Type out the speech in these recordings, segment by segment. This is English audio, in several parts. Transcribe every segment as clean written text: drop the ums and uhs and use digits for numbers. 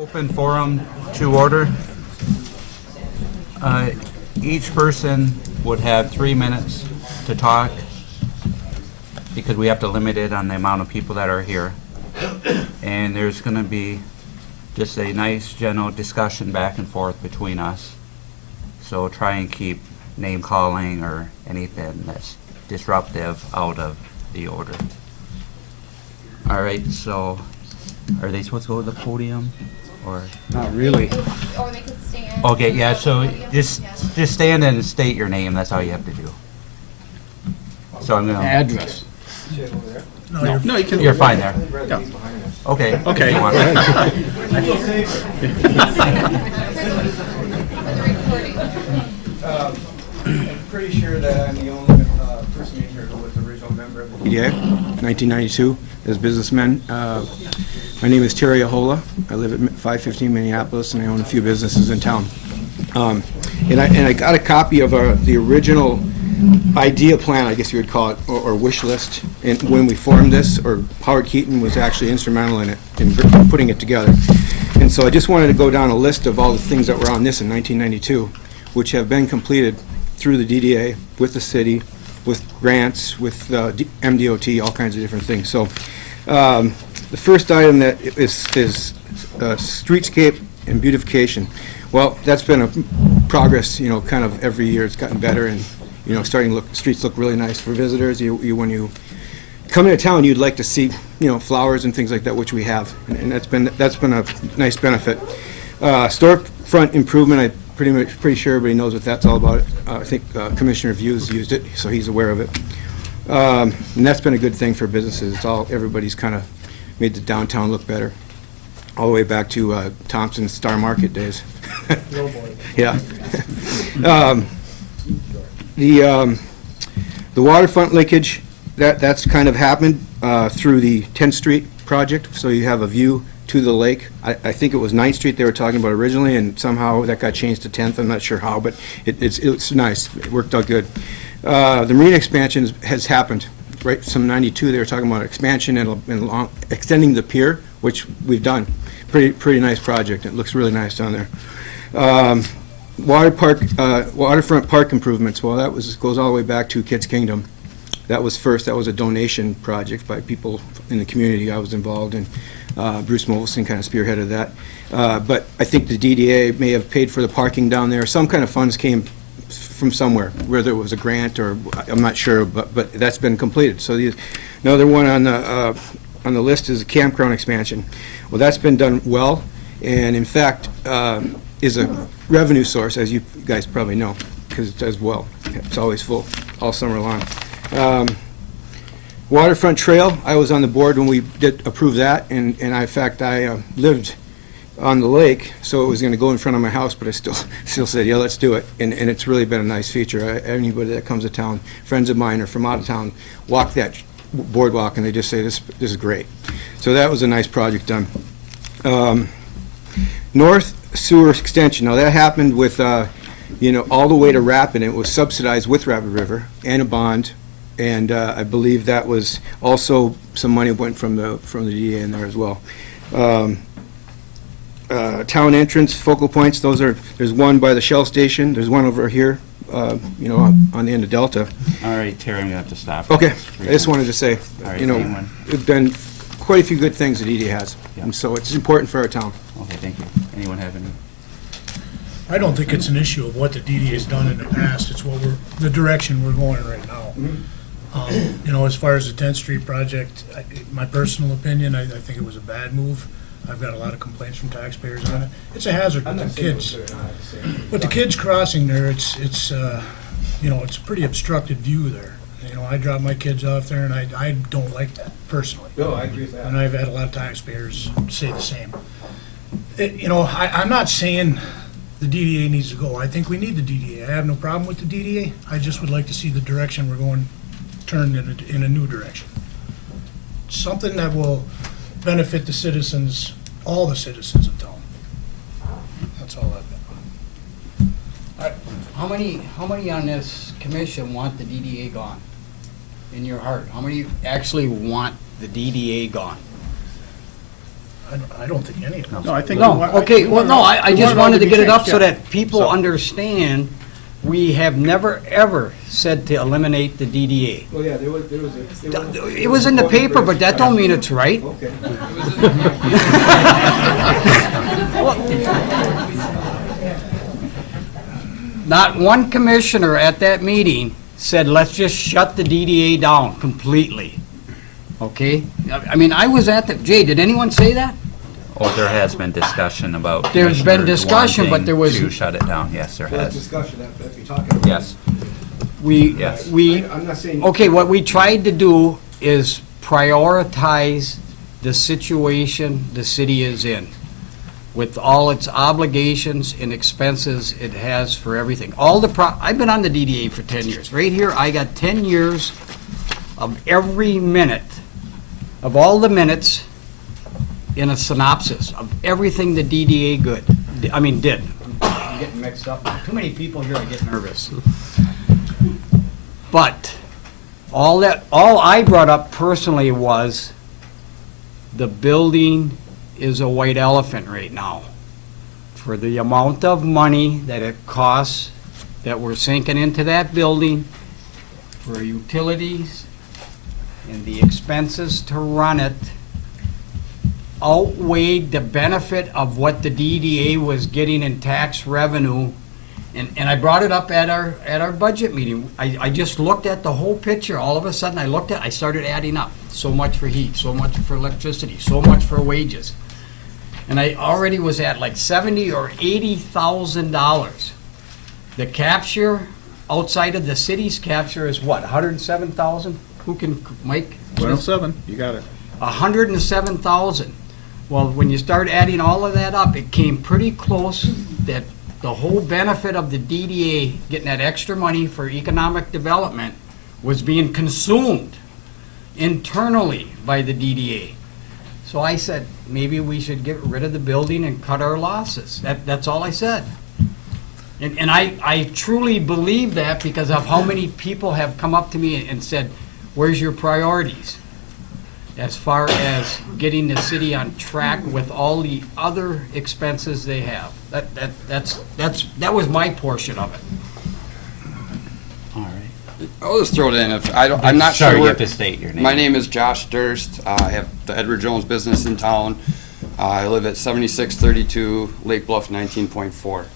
Open forum to order. Each person would have 3 minutes to talk because we have to limit it on the amount of people that are here. And there's going to be just a nice general discussion back and forth between us. So try and keep name calling or anything that's disruptive out of the order. All right, so are they supposed to go to the podium or? Not really. Or they could stand. Okay, yeah, so just stand and state your name, that's all you have to do. So I'm gonna, Address. No, you can. you're fine there. Yeah. Okay. Okay. You want- For the recording. I'm pretty sure that I'm the only person in here who was the original member of the DDA, 1992, as businessmen. My name is Terry Ahola. I live at 515 Minneapolis, and I own a few businesses in town. And I got a copy of the original idea plan, I guess you would call it, or wish list, and when we formed this, or Howard Keaton was actually instrumental in it, in putting it together. And so I just wanted to go down a list of all the things that were on this in 1992, which have been completed through the DDA, with the city, with grants, with MDOT, all kinds of different things. So the first item that is streetscape and beautification. Well, that's been a progress, kind of every year. It's gotten better, and streets look really nice for visitors. When you come into town, you'd like to see, flowers and things like that, which we have, and that's been a nice benefit. Storefront improvement, I'm pretty sure everybody knows what that's all about. I think Commissioner Views used it, so he's aware of it. And that's been a good thing for businesses. Everybody's kind of made the downtown look better, all the way back to Thompson's Star Market days. Yeah. The waterfront linkage, that's kind of happened through the 10th Street project, so you have a view to the lake. I think it was 9th Street they were talking about originally, and somehow that got changed to 10th. I'm not sure how, but it's nice. It worked out good. The marina expansion has happened. Right, some 92 they were talking about expansion and extending the pier, which we've done. Pretty nice project. It looks really nice down there. Waterfront park improvements. Well, goes all the way back to Kids Kingdom. That was first. That was a donation project by people in the community. I was involved in. Bruce Moselson kind of spearheaded that. But I think the DDA may have paid for the parking down there. Some kind of funds came from somewhere, whether it was a grant or I'm not sure, but that's been completed. So another one on the list is the campground expansion. Well, that's been done well, and in fact is a revenue source, as you guys probably know, because it does well. It's always full all summer long. Waterfront trail, I was on the board when we did approve that, and in fact I lived on the lake, so it was going to go in front of my house, but I still said, yeah, let's do it. And it's really been a nice feature. Anybody that comes to town, friends of mine or from out of town, walk that boardwalk, and they just say, this is great. So that was a nice project done. North Sewer Extension. Now that happened with, all the way to Rapid, and it was subsidized with Rapid River and a bond. And I believe that was also some money went from the DA in there as well. Town entrance focal points. There's one by the Shell station. There's one over here, on the end of Delta. All right, Terry, I'm gonna have to stop. Okay, I just wanted to say, All right, anyone? we've done quite a few good things that ED has, Yeah. and so it's important for our town. Okay, thank you. Anyone have any? I don't think it's an issue of what the DD has done in the past, it's the direction we're going right now. As far as the 10th Street project, my personal opinion, I think it was a bad move. I've got a lot of complaints from taxpayers on it. It's a hazard with the kids. With the kids crossing there, it's a pretty obstructed view there. I drop my kids off there, and I don't like that personally. No, I agree with that. And I've had a lot of taxpayers say the same. I'm not saying the DDA needs to go. I think we need the DDA. I have no problem with the DDA. I just would like to see the direction we're going turned in a new direction. Something that will benefit the citizens, all the citizens of town. That's all I've got. How many on this commission want the DDA gone? In your heart, how many actually want the DDA gone? I don't think any of us. No, I think. No, we want- okay, we well, want no, it all- I we just want all wanted to get it changed, up so yeah. that people So- understand, we have never, ever said to eliminate the DDA. Well, yeah, there was It was in the paper, but that don't mean it's right. Okay. Not one commissioner at that meeting said, let's just shut the DDA down completely. Okay? I mean, I was at the, Jay, did anyone say that? Oh, there has been discussion about. There's been commissioners discussion, but wanting there was- To shut it down, yes, there Well, that's has. discussion that you're talking about. Yes, Yes. I'm not saying. Okay, what we tried to do is prioritize the situation the city is in, with all its obligations and expenses it has for everything. I've been on the DDA for 10 years. Right here, I got 10 years of every minute, of all the minutes in a synopsis of everything the DDA did. I'm getting mixed up. Too many people here, I get nervous. But all I brought up personally was the building is a white elephant right now. For the amount of money that it costs, that we're sinking into that building, for utilities and the expenses to run it, outweighed the benefit of what the DDA was getting in tax revenue. And I brought it up at our budget meeting. I just looked at the whole picture. All of a sudden, I started adding up. So much for heat, so much for electricity, so much for wages. And I already was at like $70,000 or $80,000. The capture outside of the city's capture is what, 107,000? Who can, Mike? 107, you got it. 107,000. Well, when you start adding all of that up, it came pretty close that the whole benefit of the DDA, getting that extra money for economic development, was being consumed internally by the DDA. So I said, maybe we should get rid of the building and cut our losses. That's all I said. And I truly believe that because of how many people have come up to me and said, where's your priorities? As far as getting the city on track with all the other expenses they have. That was my portion of it. all right. I'll just throw it in. I'm not sure. Sorry, you where- have to state your name. My name is Josh Durst. I have the Edward Jones business in town. I live at 7632 Lake Bluff 19.4.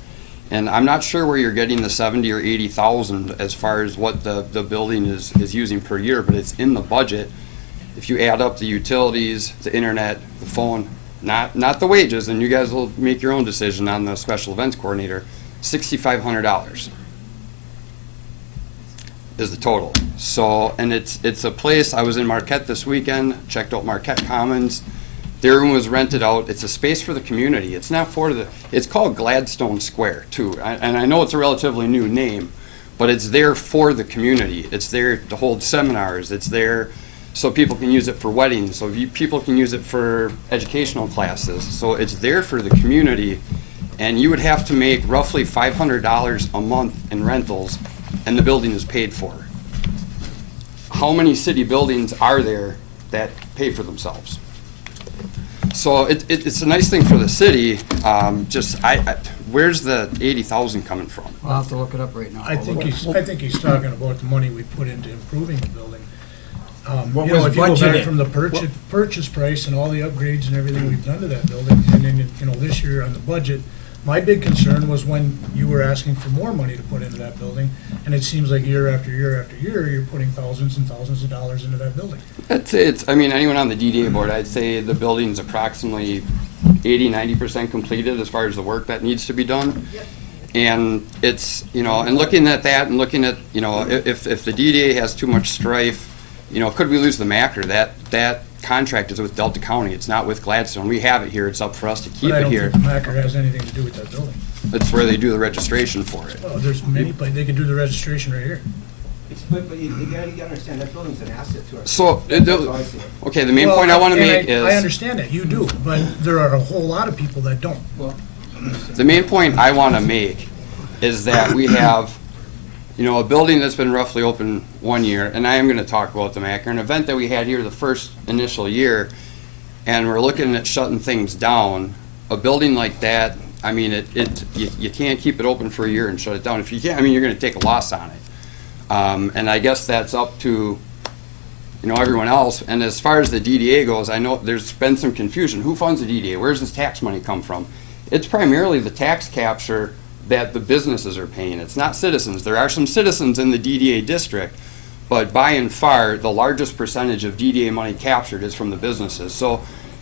And I'm not sure where you're getting the 70 or 80,000 as far as what the building is using per year, but it's in the budget. If you add up the utilities, the internet, the phone, not the wages, and you guys will make your own decision on the special events coordinator, $6,500 is the total. So, and it's a place, I was in Marquette this weekend, checked out Marquette Commons. Their room was rented out. It's a space for the community. It's not for it's called Gladstone Square too. And I know it's a relatively new name, but it's there for the community. It's there to hold seminars. It's there so people can use it for weddings, so people can use it for educational classes. So it's there for the community, and you would have to make roughly $500 a month in rentals, and the building is paid for. How many city buildings are there that pay for themselves? So it's a nice thing for the city, where's the 80,000 coming from? I'll have to look it up right now. I think he's talking about the money we put into improving the building. What You know, was if you go back budgeted? from the purchase price and all the upgrades and everything we've done to that building, and then, you know, this year on the budget, my big concern was when you were asking for more money to put into that building, and it seems like year after year after year, you're putting thousands and thousands of dollars into that building. I mean, anyone on the DDA board, I'd say the building's approximately 80-90% completed as far as the work that needs to be done. And it's, you know, and looking at that and looking at, you know, if the DDA has too much strife, you know, could we lose the MACR? That contract is with Delta County. It's not with Gladstone. We have it here. It's up for us to keep But I it don't here. think the MACR has anything to do with that building. That's where they do the registration for it. Well, there's many places, they could do the registration right here. But you gotta understand, that building's an asset to our. So, That's how I see it. okay, the main point I want to Well, make and I is, understand that, you do, but there are a whole lot of people that don't. the main point I want to make is that we have, you know, a building that's been roughly open 1 year, and I am going to talk about the MACR, an event that we had here the first initial year, and we're looking at shutting things down, a building like that, I mean, you can't keep it open for a year and shut it down. If you can't, I mean, you're gonna take a loss on it. And I guess that's up to, everyone else. And as far as the DDA goes, I know there's been some confusion. Who funds the DDA? Where does this tax money come from? It's primarily the tax capture that the businesses are paying. It's not citizens. There are some citizens in the DDA district, but by and far, the largest percentage of DDA money captured is from the businesses. So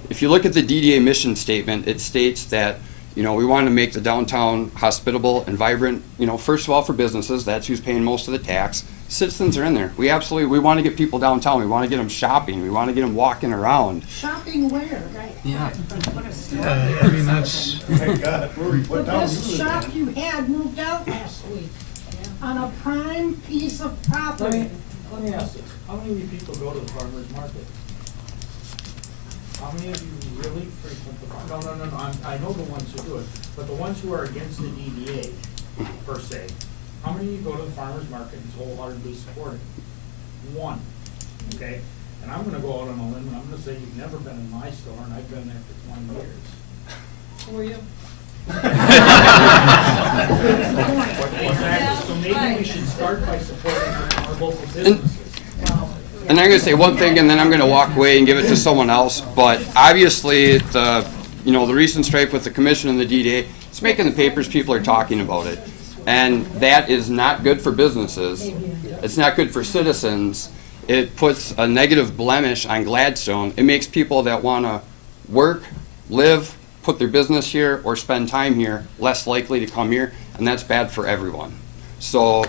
if you look at the DDA mission statement, it states that, we want to make the downtown hospitable and vibrant, first of all for businesses, that's who's paying most of the tax. Citizens are in there. We want to get people downtown. We want to get them shopping. We want to get them walking around. Shopping where? Yeah. I mean, that's, The best shop you had moved out last week on a prime piece of property. Let me ask this, how many of you people go to the farmer's market? How many of you really frequent the farm? No, I know the ones who do it, but the ones who are against the DDA, per se, how many of you go to the farmer's market and wholeheartedly support it? One, okay? And I'm gonna go out on a limb, and I'm gonna say you've never been in my store, and I've been there for 20 years. Were you? Exactly, so maybe we should start by supporting our local businesses. And I'm going to say one thing, and then I'm going to walk away and give it to someone else. But obviously, the recent strife with the commission and the DDA, it's making the papers. People are talking about it, and that is not good for businesses. It's not good for citizens. It puts a negative blemish on Gladstone. It makes people that want to work, live, put their business here, or spend time here less likely to come here, and that's bad for everyone. So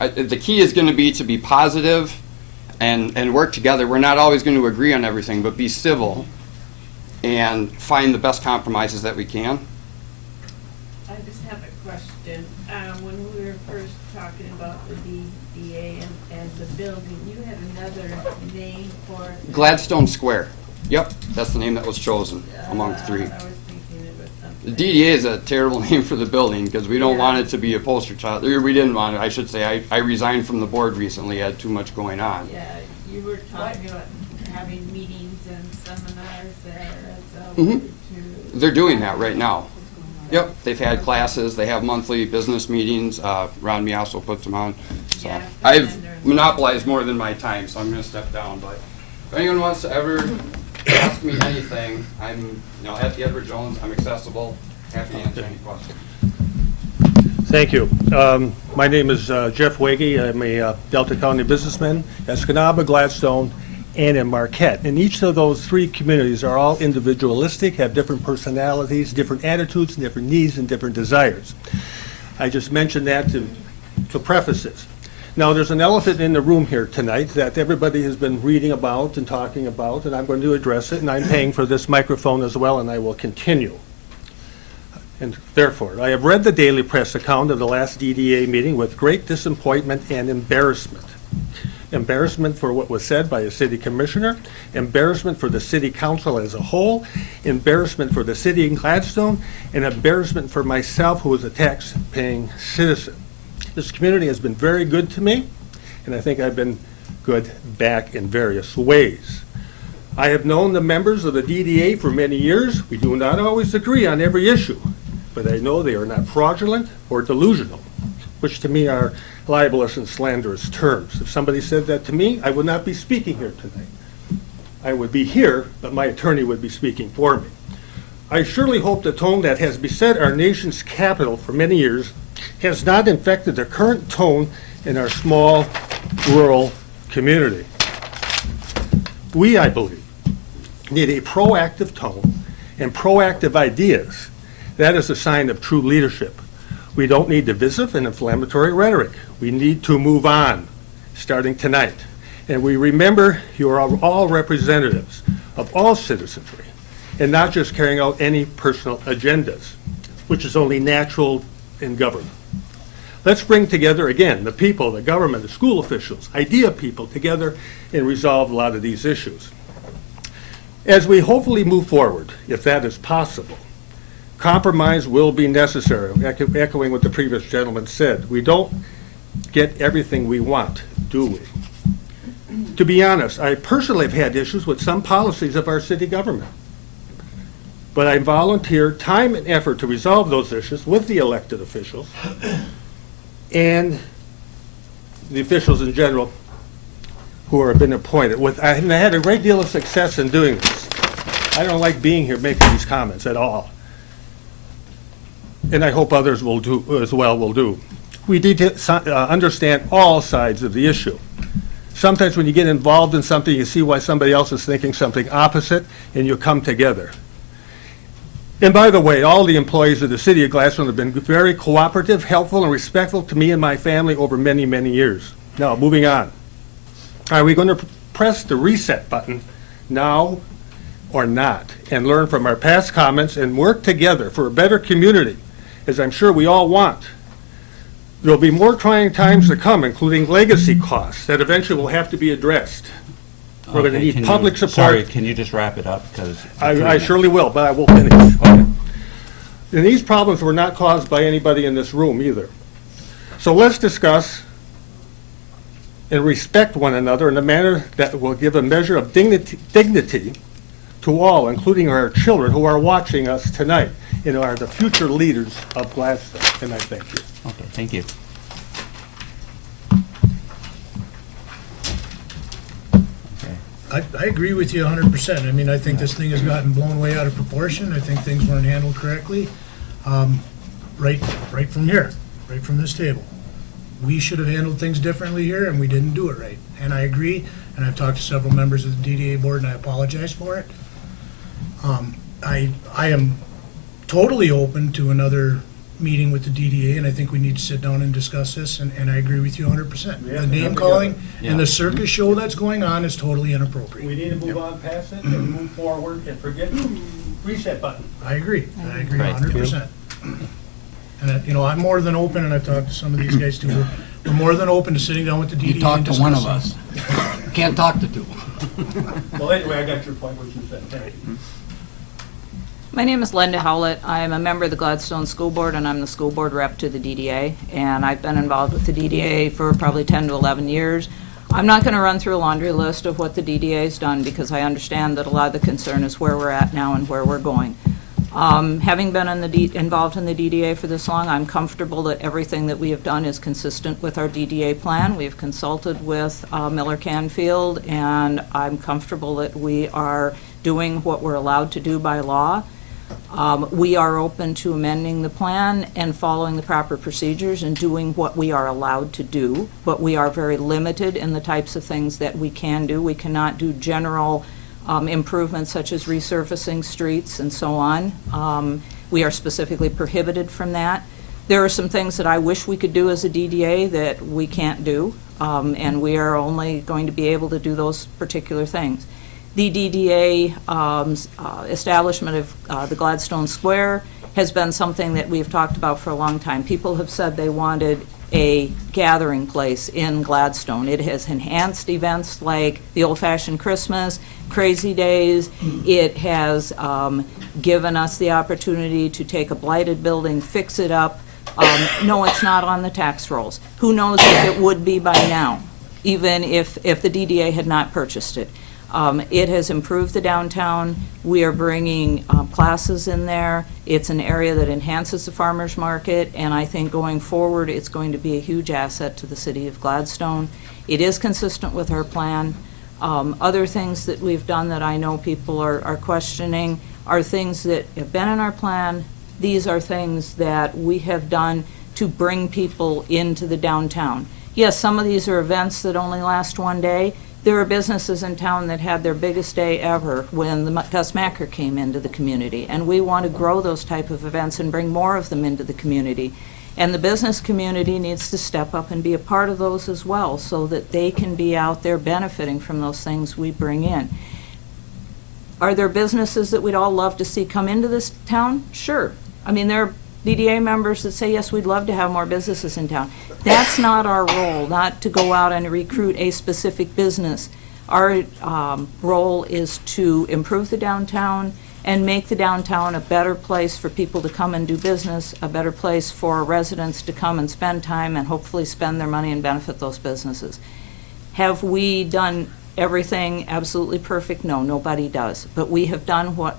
the key is going to be positive and work together. We're not always going to agree on everything, but be civil and find the best compromises that we can. I just have a question. When we were first talking about the DDA and the building, you had another name for it. Gladstone Square. Yep, that's the name that was chosen among three. I was thinking it was The something. DDA is a terrible name for the building because we don't want it to be a poster child. Or we didn't want it, I should say. I resigned from the board recently. I had too much going on. Yeah, you were talking about having meetings and seminars there as a Mhm. way to. They're doing that right now. Yep, they've had classes, they have monthly business meetings, Ron Miasso puts them on. So Yeah, I've vendors. monopolized more than my time, so I'm gonna step down, but if anyone wants to ever ask me anything, I'm, at the Edward Jones, I'm accessible, happy to answer any questions. Thank you. My name is Jeff Wege. I'm a Delta County businessman, Escanaba, Gladstone, and in Marquette. And each of those three communities are all individualistic, have different personalities, different attitudes, different needs, and different desires. I just mentioned that to preface this. Now, there's an elephant in the room here tonight that everybody has been reading about and talking about, and I'm going to address it, and I'm paying for this microphone as well, and I will continue. And therefore, I have read the daily press account of the last DDA meeting with great disappointment and embarrassment. Embarrassment for what was said by a city commissioner, embarrassment for the city council as a whole, embarrassment for the city in Gladstone, and embarrassment for myself, who is a tax-paying citizen. This community has been very good to me, and I think I've been good back in various ways. I have known the members of the DDA for many years. We do not always agree on every issue, but I know they are not fraudulent or delusional, which to me are libelous and slanderous terms. If somebody said that to me, I would not be speaking here tonight. I would be here, but my attorney would be speaking for me. I surely hope the tone that has beset our nation's capital for many years has not infected the current tone in our small, rural community. We, I believe, need a proactive tone and proactive ideas. That is a sign of true leadership. We don't need divisive and inflammatory rhetoric. We need to move on, starting tonight. And we remember you are all representatives of all citizenry, and not just carrying out any personal agendas, which is only natural in government. Let's bring together, again, the people, the government, the school officials, idea people together and resolve a lot of these issues. As we hopefully move forward, if that is possible, compromise will be necessary, echoing what the previous gentleman said. We don't get everything we want, do we? To be honest, I personally have had issues with some policies of our city government. but I volunteer time and effort to resolve those issues with the elected officials and the officials in general who have been appointed. And I had a great deal of success in doing this. I don't like being here making these comments at all. And I hope others will do as well will do. We need to understand all sides of the issue. Sometimes when you get involved in something, you see why somebody else is thinking something opposite, and you come together. And by the way, all the employees of the city of Gladstone have been very cooperative, helpful, and respectful to me and my family over many, many years. Now, moving on. Are we going to press the reset button now or not, and learn from our past comments and work together for a better community, as I'm sure we all want? There'll be more trying times to come, including legacy costs that eventually will have to be addressed. We're going to Okay, need public support. Sorry, can you just wrap it up? Because I surely will, but I will finish. And these problems were not caused by anybody in this room either. So let's discuss and respect one another in a manner that will give a measure of dignity to all, including our children who are watching us tonight and are the future leaders of Gladstone. And I thank you. Okay, thank you. I agree with you 100%. I mean, I think this thing has gotten blown way out of proportion. I think things weren't handled correctly. Right from here, right from this table. We should have handled things differently here, and we didn't do it right. And I agree, and I've talked to several members of the DDA board, and I apologize for it. I am totally open to another meeting with the DDA, and I think we need to sit down and discuss this, and I agree with you 100%. The name calling and the circus show that's going on is totally inappropriate. We need to move on past it and move forward and forget reset button. I agree. I agree Right. 100%. And, you know, I'm more than open, and I've talked to some of these guys too, we're more than open to sitting down with the DDA You talk and to one of discussing. us. Can't talk to two. Well, anyway, I got your point, what you said. Thank you. My name is Linda Howlett. I'm a member of the Gladstone School Board, and I'm the school board rep to the DDA. And I've been involved with the DDA for probably 10 to 11 years. I'm not going to run through a laundry list of what the DDA's done, because I understand that a lot of the concern is where we're at now and where we're going. Having been involved in the DDA for this long, I'm comfortable that everything that we have done is consistent with our DDA plan. We've consulted with Miller Canfield, and I'm comfortable that we are doing what we're allowed to do by law. We are open to amending the plan and following the proper procedures and doing what we are allowed to do, but we are very limited in the types of things that we can do. We cannot do general improvements such as resurfacing streets and so on. We are specifically prohibited from that. There are some things that I wish we could do as a DDA that we can't do, and we are only going to be able to do those particular things. The DDA establishment of the Gladstone Square has been something that we've talked about for a long time. People have said they wanted a gathering place in Gladstone. It has enhanced events like the old-fashioned Christmas, Crazy Days. It has given us the opportunity to take a blighted building, fix it up. No, it's not on the tax rolls. Who knows if it would be by now, even if the DDA had not purchased it. It has improved the downtown. We are bringing classes in there. It's an area that enhances the farmers market, and I think going forward, it's going to be a huge asset to the city of Gladstone. It is consistent with our plan. Other things that we've done that I know people are questioning are things that have been in our plan. These are things that we have done to bring people into the downtown. Yes, some of these are events that only last one day. There are businesses in town that had their biggest day ever when the Gus Macker came into the community, and we want to grow those type of events and bring more of them into the community. And the business community needs to step up and be a part of those as well, so that they can be out there benefiting from those things we bring in. Are there businesses that we'd all love to see come into this town? Sure. I mean, there are DDA members that say, yes, we'd love to have more businesses in town. That's not our role, not to go out and recruit a specific business. Our role is to improve the downtown and make the downtown a better place for people to come and do business, a better place for residents to come and spend time and hopefully spend their money and benefit those businesses. Have we done everything absolutely perfect? No, nobody does. But we have done what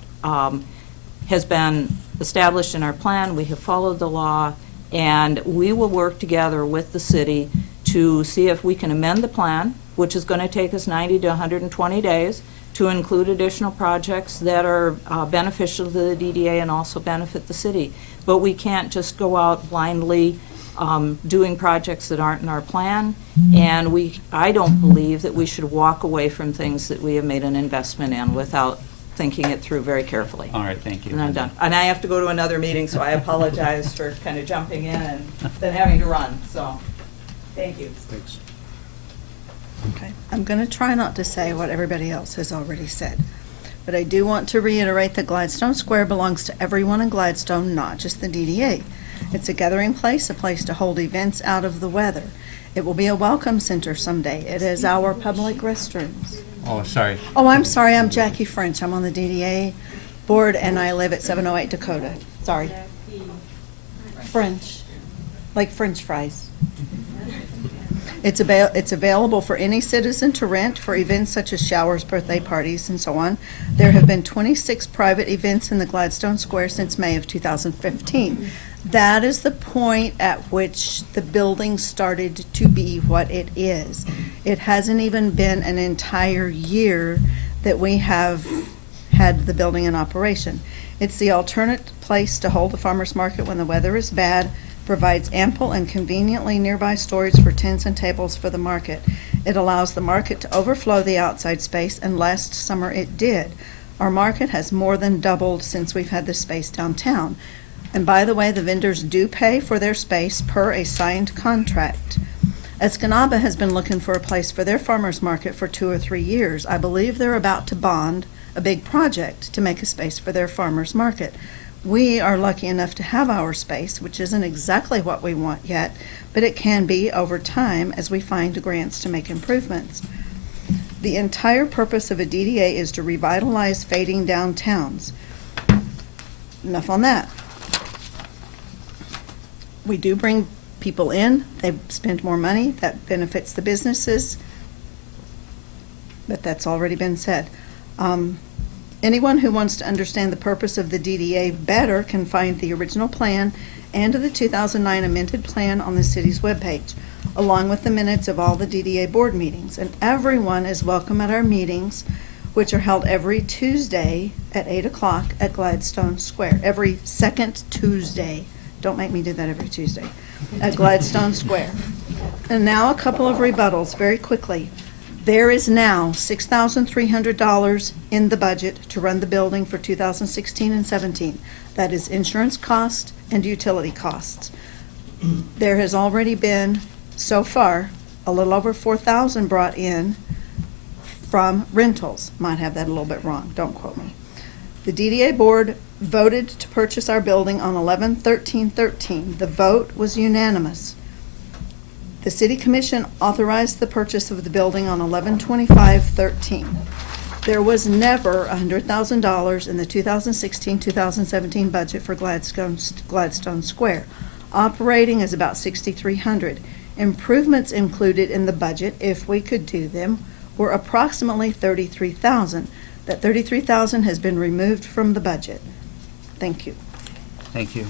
has been established in our plan. We have followed the law, and we will work together with the city to see if we can amend the plan, which is going to take us 90 to 120 days, to include additional projects that are beneficial to the DDA and also benefit the city. But we can't just go out blindly doing projects that aren't in our plan, and I don't believe that we should walk away from things that we have made an investment in without thinking it through very carefully. All right, thank you. And I'm done. And I have to go to another meeting, so I apologize for kind of jumping in and then having to run, so, thank you. Thanks. Okay, I'm going to try not to say what everybody else has already said, but I do want to reiterate that Gladstone Square belongs to everyone in Gladstone, not just the DDA. It's a gathering place, a place to hold events out of the weather. It will be a welcome center someday. It is our public restrooms. Oh, sorry. Oh, I'm sorry, I'm Jackie French. I'm on the DDA board, and I live at 708 Dakota. Sorry. French, like French fries. It's available for any citizen to rent for events such as showers, birthday parties, and so on. There have been 26 private events in the Gladstone Square since May of 2015. That is the point at which the building started to be what it is. It hasn't even been an entire year that we have had the building in operation. It's the alternate place to hold the farmer's market when the weather is bad, provides ample and conveniently nearby storage for tents and tables for the market. It allows the market to overflow the outside space, and last summer it did. Our market has more than doubled since we've had this space downtown. And by the way, the vendors do pay for their space per a signed contract. Escanaba has been looking for a place for their farmer's market for 2 or 3 years. I believe they're about to bond a big project to make a space for their farmer's market. We are lucky enough to have our space, which isn't exactly what we want yet, but it can be over time as we find grants to make improvements. The entire purpose of a DDA is to revitalize fading downtowns. Enough on that. We do bring people in, they spend more money, that benefits the businesses, but that's already been said. Anyone who wants to understand the purpose of the DDA better can find the original plan and the 2009 amended plan on the city's webpage, along with the minutes of all the DDA board meetings. And everyone is welcome at our meetings, which are held every Tuesday at 8 o'clock at Gladstone Square. Every second Tuesday. Don't make me do that every Tuesday. At Gladstone Square. And now a couple of rebuttals very quickly. There is now $6,300 in the budget to run the building for 2016 and 17. That is insurance cost and utility costs. There has already been, so far, a little over $4,000 brought in from rentals. Might have that a little bit wrong, don't quote me. The DDA board voted to purchase our building on 11/13/13. The vote was unanimous. The City Commission authorized the purchase of the building on 11/25/13. There was never $100,000 in the 2016-2017 budget for Gladstone Square. Operating is about $6,300. Improvements included in the budget, if we could do them, were approximately $33,000. That $33,000 has been removed from the budget. Thank you. Thank you.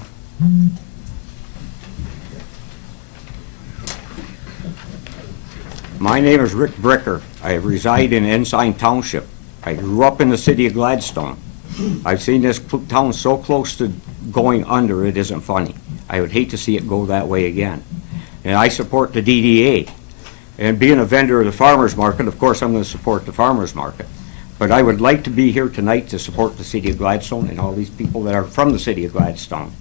My name is Rick Bricker. I reside in Ensign Township. I grew up in the city of Gladstone. I've seen this town so close to going under, it isn't funny. I would hate to see it go that way again. And I support the DDA. And being a vendor of the farmer's market, of course I'm going to support the farmer's market. But I would like to be here tonight to support the city of Gladstone and all these people that are from the city of Gladstone.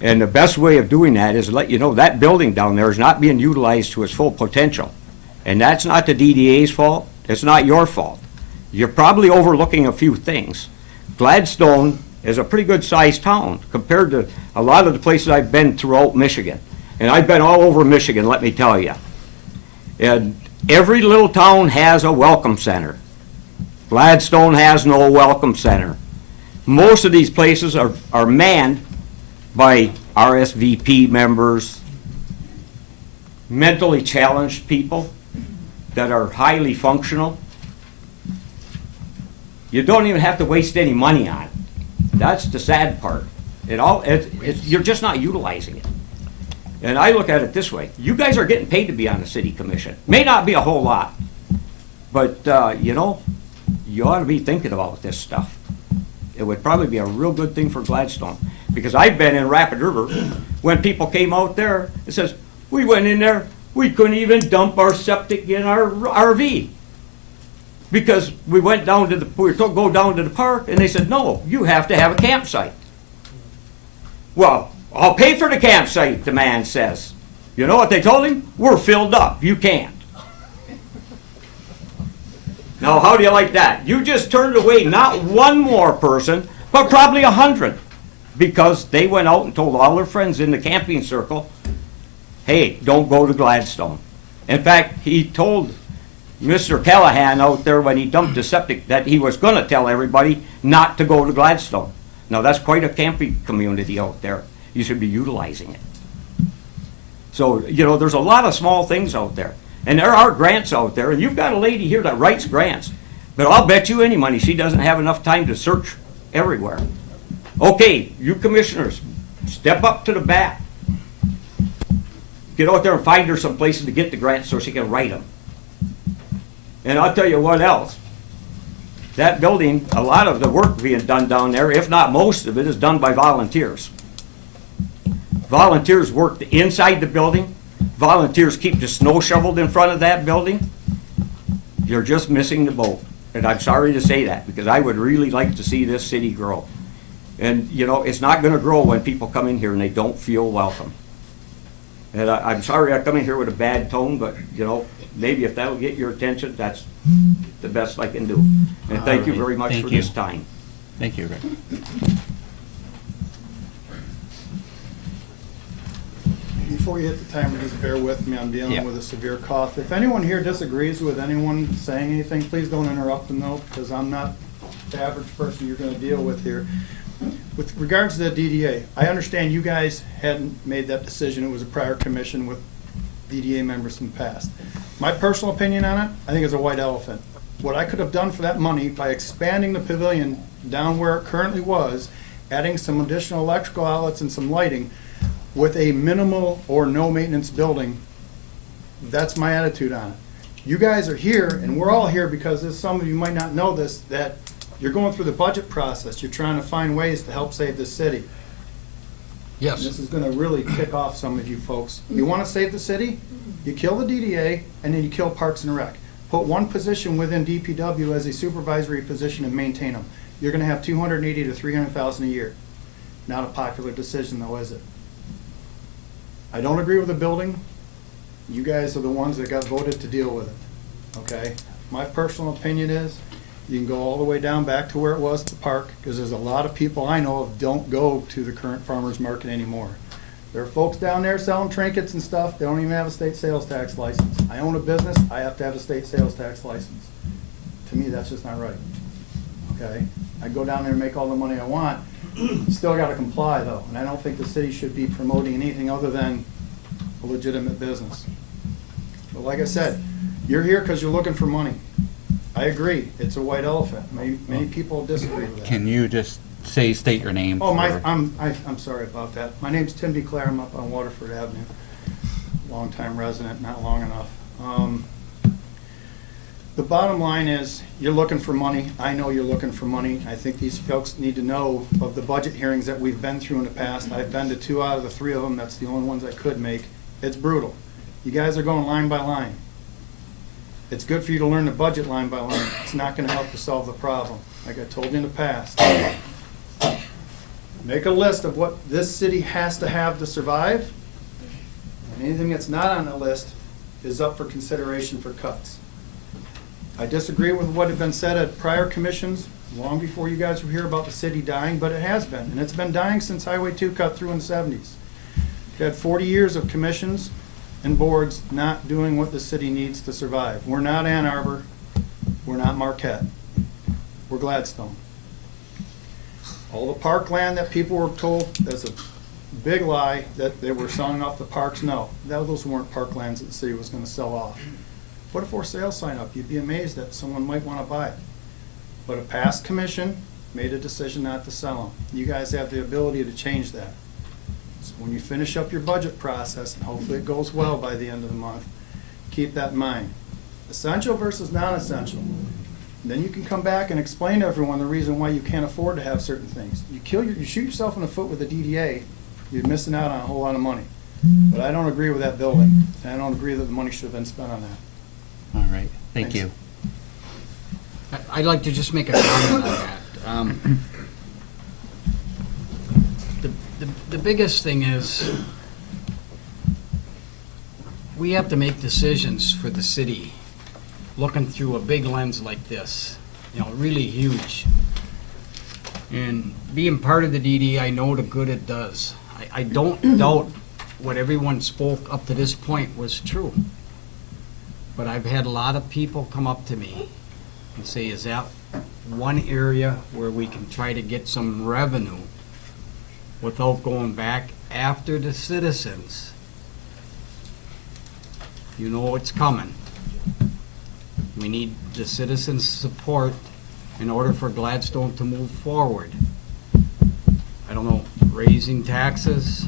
And the best way of doing that is to let you know that building down there is not being utilized to its full potential. And that's not the DDA's fault. It's not your fault. You're probably overlooking a few things. Gladstone is a pretty good sized town compared to a lot of the places I've been throughout Michigan. And I've been all over Michigan, let me tell you. And every little town has a welcome center. Gladstone has no welcome center. Most of these places are manned by RSVP members, mentally challenged people that are highly functional. You don't even have to waste any money on it. That's the sad part. You're just not utilizing it. And I look at it this way, you guys are getting paid to be on the city commission. May not be a whole lot, but, you know, you ought to be thinking about this stuff. It would probably be a real good thing for Gladstone, because I've been in Rapid River, when people came out there, it says, we went in there, we couldn't even dump our septic in our RV. Because we went down to we were told go down to the park, and they said, no, you have to have a campsite. Well, I'll pay for the campsite, the man says. You know what they told him? We're filled up, you can't. Now, how do you like that? You just turned away not one more person, but probably 100, because they went out and told all their friends in the camping circle, hey, don't go to Gladstone. In fact, he told Mr. Callahan out there when he dumped the septic that he was going to tell everybody not to go to Gladstone. Now, that's quite a camping community out there. You should be utilizing it. So, you know, there's a lot of small things out there. And there are grants out there, and you've got a lady here that writes grants. But I'll bet you any money she doesn't have enough time to search everywhere. Okay, you commissioners, step up to the bat. Get out there and find her some places to get the grants so she can write them. And I'll tell you what else. That building, a lot of the work being done down there, if not most of it, is done by volunteers. Volunteers work inside the building. Volunteers keep the snow shoveled in front of that building. You're just missing the boat. And I'm sorry to say that, because I would really like to see this city grow. And, you know, it's not going to grow when people come in here and they don't feel welcome. And I'm sorry I come in here with a bad tone, but, you know, maybe if that'll get your attention, that's the best I can do. And thank you very much for this time. Thank you, Rick. Before you hit the timer, just bear with me, I'm dealing with a severe cough. If anyone here disagrees with anyone saying anything, please don't interrupt them though, because I'm not the average person you're gonna deal with here. With regards to the DDA, I understand you guys hadn't made that decision, it was a prior commission with DDA members in the past. My personal opinion on it, I think it's a white elephant. What I could have done for that money by expanding the pavilion down where it currently was, adding some additional electrical outlets and some lighting, with a minimal or no maintenance building, that's my attitude on it. You guys are here, and we're all here because, as some of you might not know this, that you're going through the budget process. You're trying to find ways to help save the city. Yes. And this is gonna really tick off some of you folks. You wanna save the city? You kill the DDA, and then you kill Parks and Rec. Put one position within DPW as a supervisory position and maintain them. You're gonna have 280 to 300,000 a year. Not a popular decision though, is it? I don't agree with the building. You guys are the ones that got voted to deal with it, okay? My personal opinion is, you can go all the way down back to where it was at the park, because there's a lot of people I know of don't go to the current farmer's market anymore. There are folks down there selling trinkets and stuff, they don't even have a state sales tax license. I own a business, I have to have a state sales tax license. To me, that's just not right, okay? I go down there and make all the money I want, still gotta comply though, and I don't think the city should be promoting anything other than a legitimate business. But like I said, you're here because you're looking for money. I agree, it's a white elephant. Many people disagree with that. Can you just state your name? Oh, for- I'm sorry about that. My name's Tim DeClaire, I'm up on Waterford Avenue. Longtime resident, not long enough. The bottom line is, you're looking for money. I know you're looking for money. I think these folks need to know of the budget hearings that we've been through in the past. I've been to 2 out of the 3 of them. That's the only ones I could make. It's brutal. You guys are going line by line. It's good for you to learn the budget line by line. It's not gonna help you solve the problem. Like I told you in the past. Make a list of what this city has to have to survive. And anything that's not on the list is up for consideration for cuts. I disagree with what had been said at prior commissions, long before you guys were here about the city dying, but it has been, and it's been dying since Highway 2 cut through in the 70s. We've had 40 years of commissions and boards not doing what the city needs to survive. We're not Ann Arbor, we're not Marquette, we're Gladstone. All the parkland that people were told, that's a big lie, that they were selling off the parks, no. Those weren't parklands that the city was gonna sell off. Put a for sale sign up, you'd be amazed that someone might wanna buy it. But a past commission made a decision not to sell them. You guys have the ability to change that. So when you finish up your budget process, and hopefully it goes well by the end of the month, keep that in mind. Essential versus non-essential. Then you can come back and explain to everyone the reason why you can't afford to have certain things. You shoot yourself in the foot with the DDA, you're missing out on a whole lot of money. But I don't agree with that building, and I don't agree that the money should have been spent on that. All right, thank Thanks. you. I'd like to just make a comment on that. The biggest thing is, we have to make decisions for the city, looking through a big lens like this, really huge. And being part of the DD, I know the good it does. I don't doubt what everyone spoke up to this point was true. But I've had a lot of people come up to me and say, is that one area where we can try to get some revenue without going back after the citizens? You know it's coming. We need the citizens' support in order for Gladstone to move forward. I don't know, raising taxes,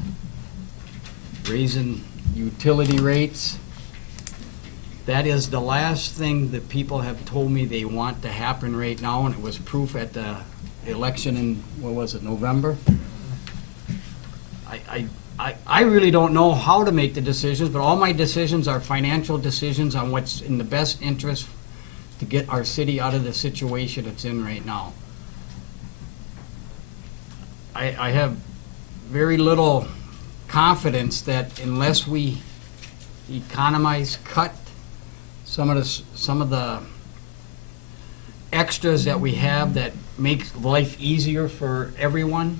raising utility rates. That is the last thing that people have told me they want to happen right now, and it was proof at the election in, what was it, November? I really don't know how to make the decisions, but all my decisions are financial decisions on what's in the best interest to get our city out of the situation it's in right now. I have very little confidence that unless we economize, cut some of the extras that we have that makes life easier for everyone.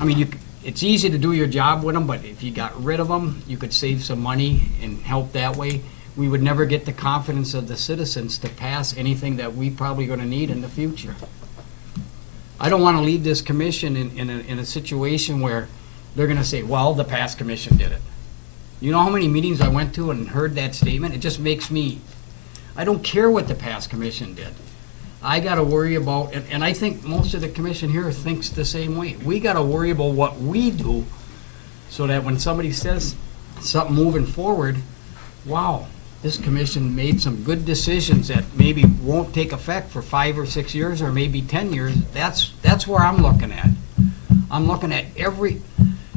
I mean, it's easy to do your job with them, but if you got rid of them, you could save some money and help that way. We would never get the confidence of the citizens to pass anything that we probably going to need in the future. I don't want to leave this commission in a situation where they're going to say, well, the past commission did it. You know how many meetings I went to and heard that statement? It just makes me, I don't care what the past commission did. I got to worry about, and I think most of the commission here thinks the same way. We got to worry about what we do so that when somebody says something moving forward, wow, this commission made some good decisions that maybe won't take effect for 5 or 6 years or maybe 10 years. That's where I'm looking at. I'm looking at every,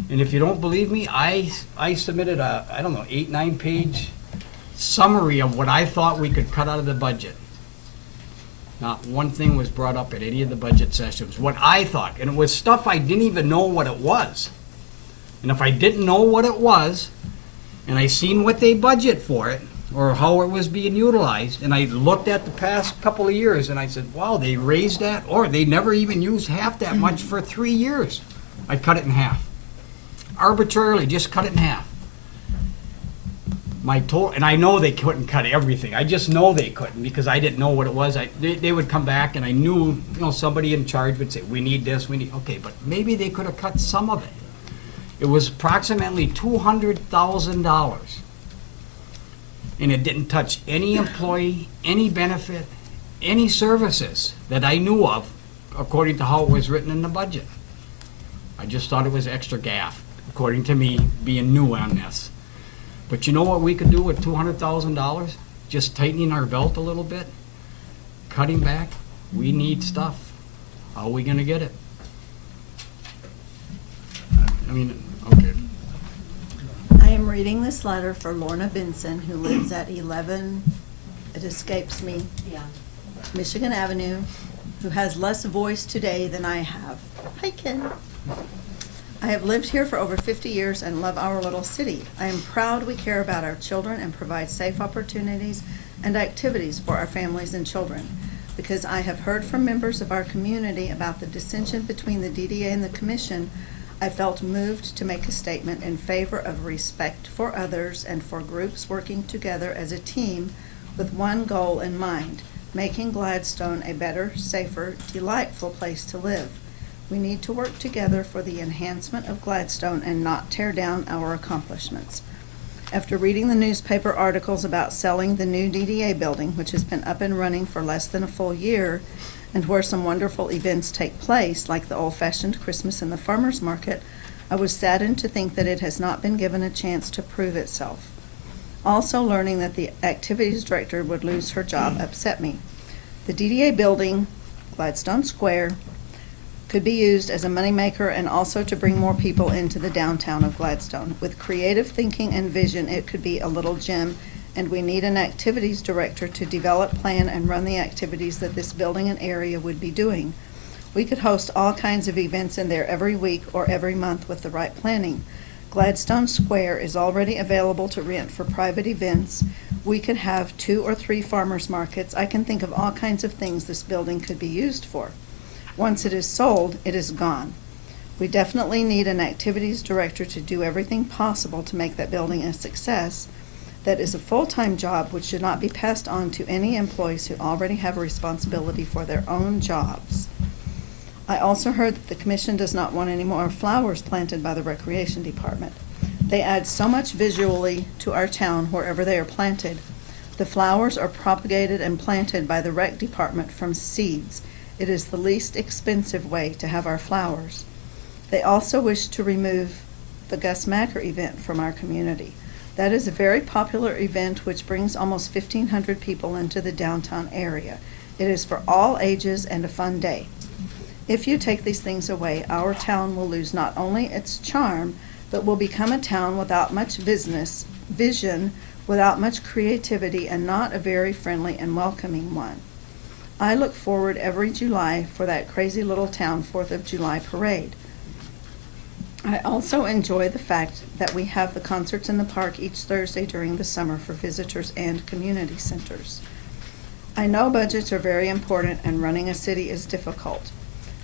and if you don't believe me, I submitted a, 8-9 page summary of what I thought we could cut out of the budget. Not one thing was brought up at any of the budget sessions, what I thought, and it was stuff I didn't even know what it was. And if I didn't know what it was, and I seen what they budget for it, or how it was being utilized, and I looked at the past couple of years, and I said, wow, they raised that, or they never even used half that much for 3 years. I cut it in half. Arbitrarily, just cut it in half. And I know they couldn't cut everything. I just know they couldn't because I didn't know what it was. They would come back and I knew, somebody in charge would say, we need this, okay, but maybe they could have cut some of it. It was approximately $200,000. And it didn't touch any employee, any benefit, any services that I knew of, according to how it was written in the budget. I just thought it was extra gaff, according to me, being new on this. But you know what we could do with $200,000? Just tightening our belt a little bit, cutting back. We need stuff. How are we going to get it? Okay. I am reading this letter for Lorna Benson, who lives at 11, it escapes me, Michigan Avenue, who has less voice today than I have. Hi, Ken. I have lived here for over 50 years and love our little city. I am proud we care about our children and provide safe opportunities and activities for our families and children. Because I have heard from members of our community about the dissension between the DDA and the Commission, I felt moved to make a statement in favor of respect for others and for groups working together as a team with one goal in mind, making Gladstone a better, safer, delightful place to live. We need to work together for the enhancement of Gladstone and not tear down our accomplishments. After reading the newspaper articles about selling the new DDA building, which has been up and running for less than a full year, and where some wonderful events take place, like the old-fashioned Christmas and the farmers market, I was saddened to think that it has not been given a chance to prove itself. Also, learning that the activities director would lose her job upset me. The DDA building, Gladstone Square, could be used as a moneymaker and also to bring more people into the downtown of Gladstone. With creative thinking and vision, it could be a little gem, and we need an activities director to develop, plan, and run the activities that this building and area would be doing. We could host all kinds of events in there every week or every month with the right planning. Gladstone Square is already available to rent for private events. We could have 2 or 3 farmers markets. I can think of all kinds of things this building could be used for. Once it is sold, it is gone. We definitely need an activities director to do everything possible to make that building a success. That is a full-time job which should not be passed on to any employees who already have a responsibility for their own jobs. I also heard that the commission does not want any more flowers planted by the recreation department. They add so much visually to our town wherever they are planted. The flowers are propagated and planted by the rec department from seeds. It is the least expensive way to have our flowers. They also wish to remove the Gus Macker event from our community. That is a very popular event which brings almost 1,500 people into the downtown area. It is for all ages and a fun day. If you take these things away, our town will lose not only its charm, but will become a town without much vision, without much creativity, and not a very friendly and welcoming one. I look forward every July for that crazy little town 4th of July parade. I also enjoy the fact that we have the concerts in the park each Thursday during the summer for visitors and community centers. I know budgets are very important and running a city is difficult.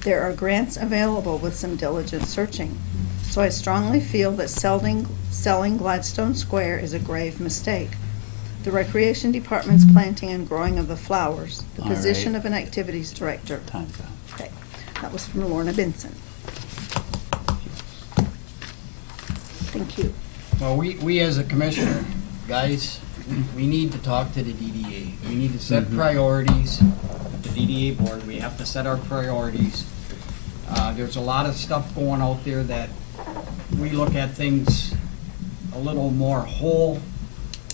There are grants available with some diligent searching, so I strongly feel that selling Gladstone Square is a grave mistake. The Recreation Department's planting and growing of the flowers, the All position right. of an activities director. Time's up. Okay, that was from Lorna Benson. Thank you. Well, we as a commissioner, guys, we need to talk to the DDA. We need to set priorities. The DDA board, we have to set our priorities. There's a lot of stuff going out there that we look at things a little more whole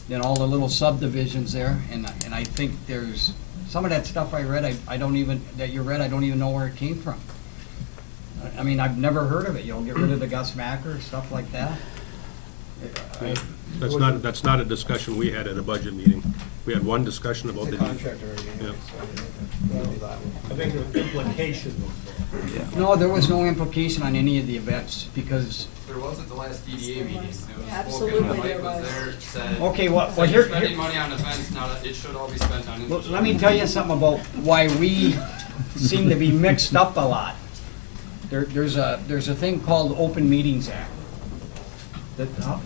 than all the little subdivisions there. And I think there's, some of that stuff I read, I don't even, that you read, I don't even know where it came from. I mean, I've never heard of it, get rid of the Gus Macker, stuff like that. That's not a discussion we had at a budget meeting. We had one discussion about the. Contract already. Yeah. I think the implication No, there was no implication on any of the events, because, There was at the last DDA meeting. It was Absolutely spoken, there Mike was was. there, said. okay, well, said here, you're spending money on events, now that it should all be spent on. well, let me tell you something about why we seem to be mixed up a lot. There's a thing called Open Meetings Act.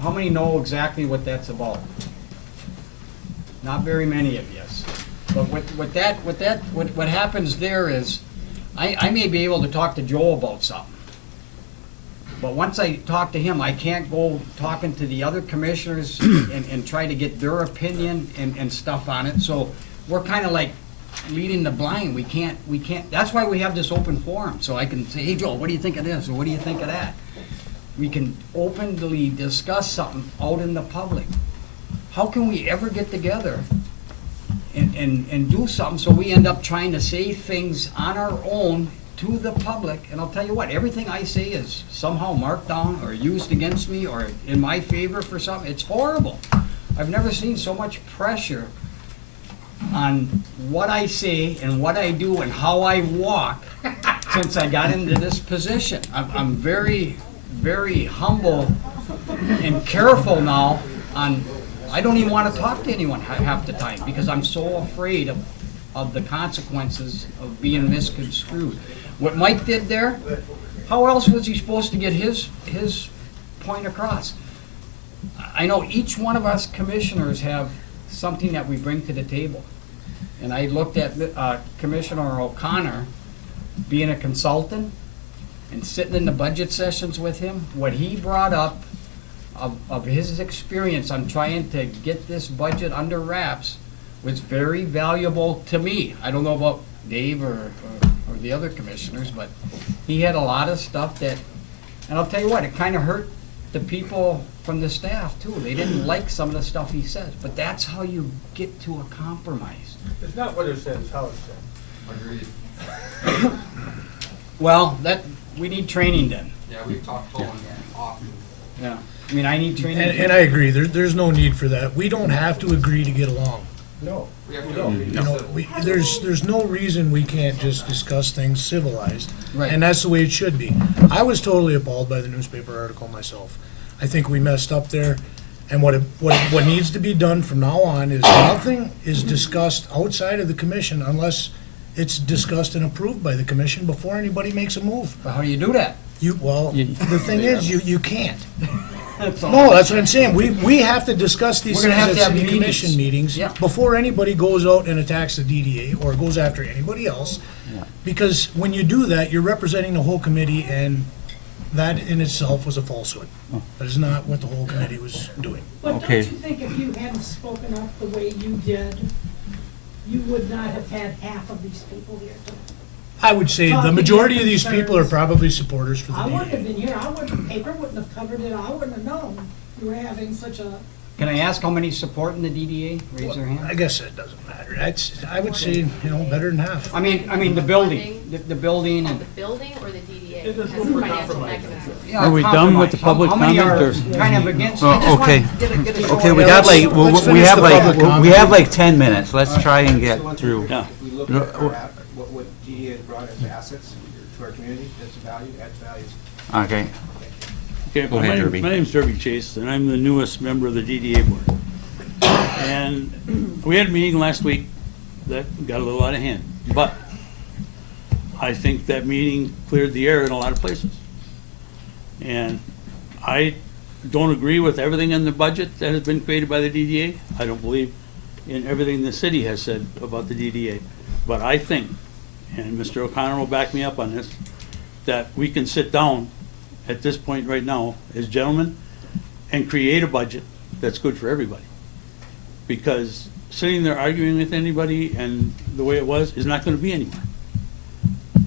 How many know exactly what that's about? Not very many of you. But what happens there is, I may be able to talk to Joe about something. But once I talk to him, I can't go talking to the other commissioners and try to get their opinion and stuff on it. So we're kind of like leading the blind. We can't, that's why we have this open forum. So I can say, hey, Joe, what do you think of this? Or what do you think of that? We can openly discuss something out in the public. How can we ever get together and do something so we end up trying to say things on our own to the public? And I'll tell you what, everything I say is somehow marked down or used against me or in my favor for something. It's horrible. I've never seen so much pressure on what I say and what I do and how I walk since I got into this position. I'm very, very humble and careful now on, I don't even want to talk to anyone half the time because I'm so afraid of the consequences of being misconstrued. What Mike did there, how else was he supposed to get his point across? I know each one of us commissioners have something that we bring to the table. And I looked at Commissioner O'Connor being a consultant and sitting in the budget sessions with him. What he brought up of his experience on trying to get this budget under wraps was very valuable to me. I don't know about Dave or the other commissioners, but he had a lot of stuff that, and I'll tell you what, it kind of hurt the people from the staff too. They didn't like some of the stuff he says, but that's how you get to a compromise. It's not what it says, it's how it's said. Agreed. Well, we need training then. Yeah, we've talked to him often. Yeah. I mean, I need training. And I agree, there's no need for that. We don't have to agree to get along. No. We have You to. know, there's no reason we can't just discuss things civilized. Right. And that's the way it should be. I was totally appalled by the newspaper article myself. I think we messed up there. And what needs to be done from now on is nothing is discussed outside of the commission unless it's discussed and approved by the commission before anybody makes a move. But how do you do that? The thing is, you can't. That's all. No, that's what I'm saying. We have to discuss these We're gonna things have at to have city commission meetings Yeah. before anybody goes out and attacks the DDA or goes after anybody else. Because when you do that, you're representing the whole committee, and that in itself was a falsehood. That is not what the whole committee was doing. But Okay. don't you think if you hadn't spoken up the way you did, you would not have had half of these people here tonight? I would say the Talking majority of your these people are concerns. probably supporters for the I wouldn't have DDA. been here, paper wouldn't have covered it, I wouldn't have known you were having such a, Can I ask how many supporting the DDA? Raise their hand. I guess that doesn't matter. I would say, better than half. I mean, the building, the building The and. building or the DDA It is as a for financial compromise. mechanism? Yeah, Are we done with the compromise. public How many comment, are or- kind of against? Oh, I just okay. want to get a Okay, we Yeah, got let's- like, let's we finish have the like, public we comment. have like 10 minutes. Let's try and get through. If we look at what DDA has brought as assets to our community, that's value, adds value. Okay. Okay, Go ahead, Derby. my name's Derby Chase, and I'm the newest member of the DDA board. And we had a meeting last week that got a little out of hand, but I think that meeting cleared the air in a lot of places. And I don't agree with everything in the budget that has been created by the DDA. I don't believe in everything the city has said about the DDA. But I think, and Mr. O'Connor will back me up on this, that we can sit down at this point right now as gentlemen and create a budget that's good for everybody. Because sitting there arguing with anybody and the way it was is not gonna be anywhere.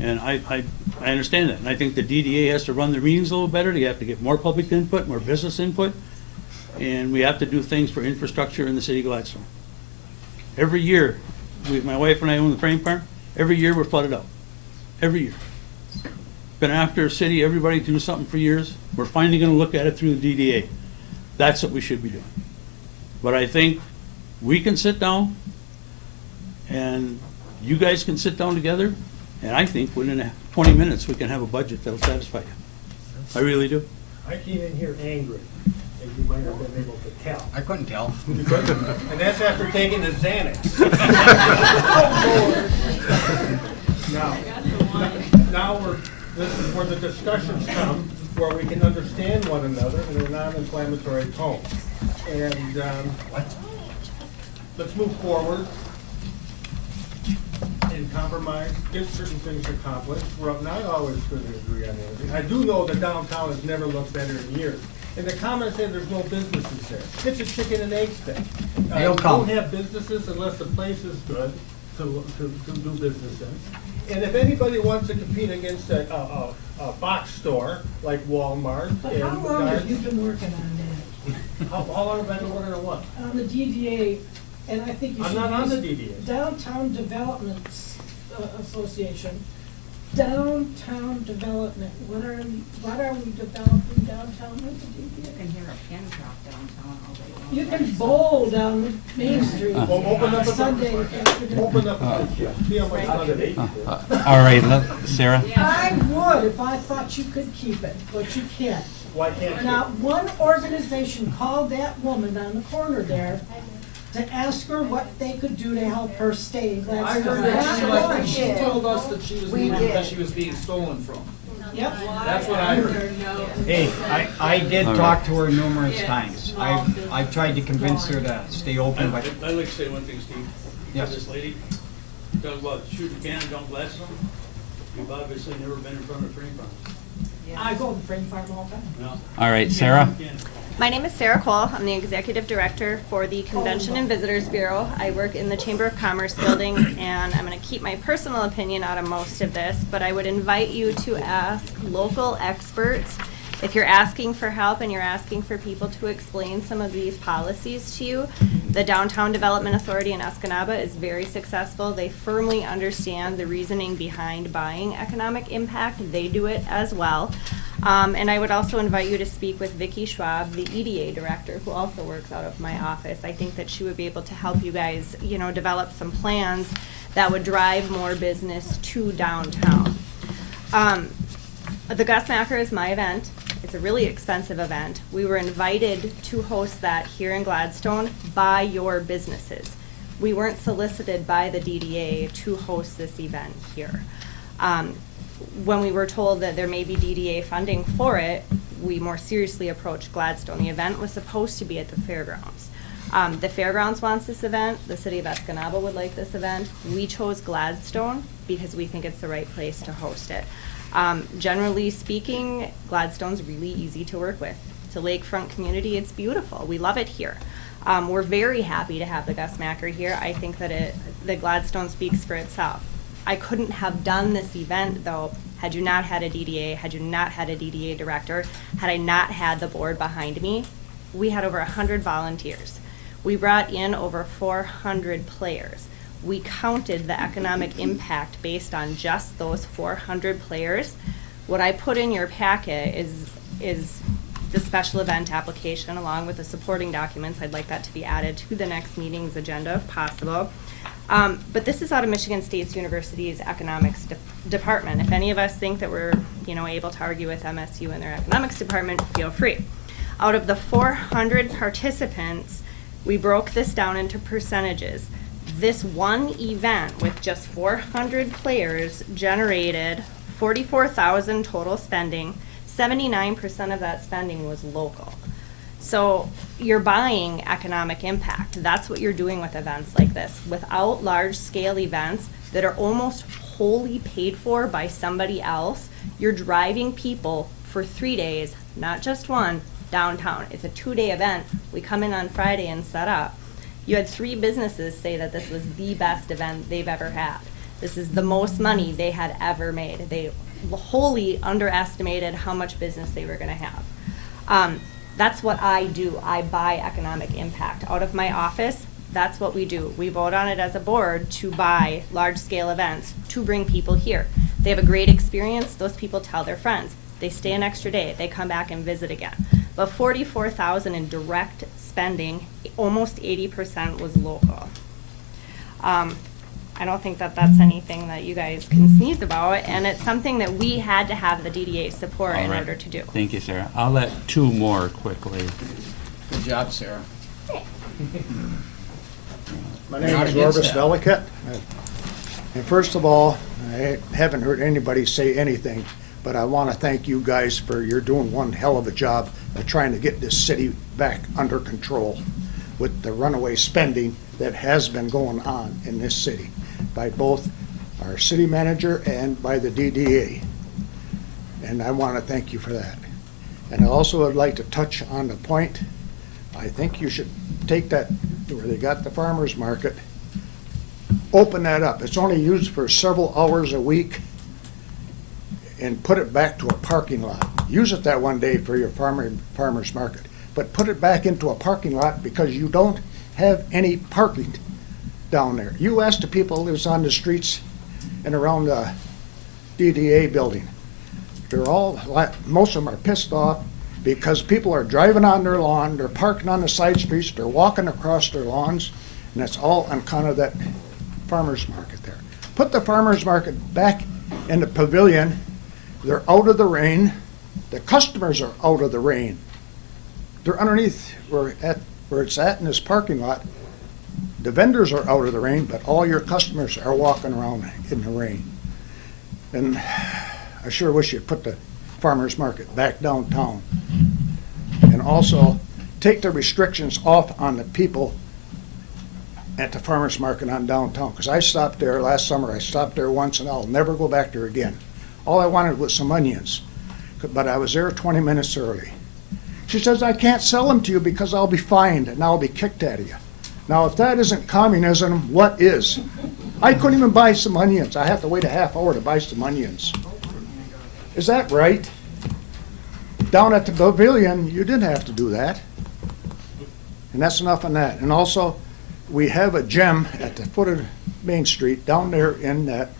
And I understand that, and I think the DDA has to run their meetings a little better, they have to get more public input, more business input, and we have to do things for infrastructure in the city of Gladstone. Every year, my wife and I own the frame farm, every year we're flooded out, every year. Been after a city, everybody to do something for years, we're finally gonna look at it through the DDA. That's what we should be doing. But I think we can sit down, and you guys can sit down together, and I think within 20 minutes, we can have a budget that'll satisfy you. I really do. I came in here angry, as you might have been able to tell. I couldn't tell. And that's after taking the Xanax. Now this is where the discussions come, where we can understand one another in a non-inflammatory tone. And, let's move forward and compromise, get certain things accomplished. We're not always going to agree on anything. I do know that downtown has never looked better in years. And the comment said there's no businesses there. It's a chicken and egg thing. They'll come. Don't have businesses unless the place is good to do business in. And if anybody wants to compete against a box store like Walmart but and how long have you Garden- been working on how long have I been working on what? that? On the DDA, and I think you I'm should not on the use DDA. Downtown Development Association. Downtown development, what are we developing downtown with the DDA? You can hear a pin drop downtown all day long. You can bowl down Main Street Well, open up on Sunday afternoon. Open up, see how much money. All right, Sarah? I would if I thought you could keep it, but you can't. Why can't you? Not one organization called that woman on the corner there to ask her what they could do to help her stay in I Gladstone. heard that Not one. she told us that she was leaving because she was being stolen from. Yep. That's what I heard. Hey, I did All talk to her numerous times. I've tried to convince her to stay open, but I'd like to say one thing, Steve. Yes. This lady, talk about shooting cannon down Gladstone. You've obviously never been in front of frame farms. I go to the frame farm all the time. No. All right, Sarah? My name is Sarah Cole. I'm the Executive Director for the Convention and Visitors Bureau. I work in the Chamber of Commerce building, and I'm going to keep my personal opinion out of most of this, but I would invite you to ask local experts. If you're asking for help and you're asking for people to explain some of these policies to you, the Downtown Development Authority in Escanaba is very successful. They firmly understand the reasoning behind buying economic impact. They do it as well. And I would also invite you to speak with Vicki Schwab, the EDA director, who also works out of my office. I think that she would be able to help you guys, develop some plans that would drive more business to downtown. The Gus Macker is my event. It's a really expensive event. We were invited to host that here in Gladstone by your businesses. We weren't solicited by the DDA to host this event here. When we were told that there may be DDA funding for it, we more seriously approached Gladstone. The event was supposed to be at the fairgrounds. The fairgrounds wants this event. The city of Escanaba would like this event. We chose Gladstone because we think it's the right place to host it. Generally speaking, Gladstone's really easy to work with. It's a lakefront community. It's beautiful. We love it here. We're very happy to have the Gus Macker here. I think that the Gladstone speaks for itself. I couldn't have done this event, though, had you not had a DDA, had you not had a DDA director, had I not had the board behind me. We had over 100 volunteers. We brought in over 400 players. We counted the economic impact based on just those 400 players. What I put in your packet is the special event application along with the supporting documents. I'd like that to be added to the next meeting's agenda if possible. But this is out of Michigan State University's economics department. If any of us think that we're able to argue with MSU and their economics department, feel free. Out of the 400 participants, we broke this down into percentages. This one event with just 400 players generated $44,000 total spending. 79% of that spending was local. So you're buying economic impact. That's what you're doing with events like this. Without large-scale events that are almost wholly paid for by somebody else, you're driving people for 3 days, not just one, downtown. It's a 2-day event. We come in on Friday and set up. You had 3 businesses say that this was the best event they've ever had. This is the most money they had ever made. They wholly underestimated how much business they were going to have. That's what I do. I buy economic impact. Out of my office, that's what we do. We vote on it as a board to buy large-scale events to bring people here. They have a great experience. Those people tell their friends. They stay an extra day. They come back and visit again. But $44,000 in direct spending, almost 80% was local. I don't think that that's anything that you guys can sneeze about, and it's something that we had to have the DDA support in order to do. Thank you, Sarah. I'll let 2 more quickly. Good job, Sarah. My name is Orvis Velikat. And first of all, I haven't heard anybody say anything, but I want to thank you guys for you're doing one hell of a job of trying to get this city back under control with the runaway spending that has been going on in this city by both our city manager and by the DDA. And I want to thank you for that. And I also would like to touch on the point, I think you should take that where they got the farmer's market, open that up. It's only used for several hours a week, and put it back to a parking lot. Use it that one day for your farmer's market, but put it back into a parking lot because you don't have any parking down there. You ask the people who's on the streets and around the DDA building. They're all, most of them are pissed off because people are driving on their lawn, they're parking on the side streets, they're walking across their lawns, and that's all on account of that farmer's market there. Put the farmer's market back in the pavilion. They're out of the rain. The customers are out of the rain. They're underneath where it's at in this parking lot. The vendors are out of the rain, but all your customers are walking around in the rain. And I sure wish you'd put the farmer's market back downtown. And also take the restrictions off on the people at the farmer's market on downtown. Because I stopped there last summer. I stopped there once and I'll never go back there again. All I wanted was some onions, but I was there 20 minutes early. She says, I can't sell them to you because I'll be fined and I'll be kicked out of you. Now, if that isn't communism, what is? I couldn't even buy some onions. I have to wait a half hour to buy some onions. Is that right? Down at the pavilion, you didn't have to do that. And that's enough on that. And also, we have a gym at the foot of Main Street down there in that,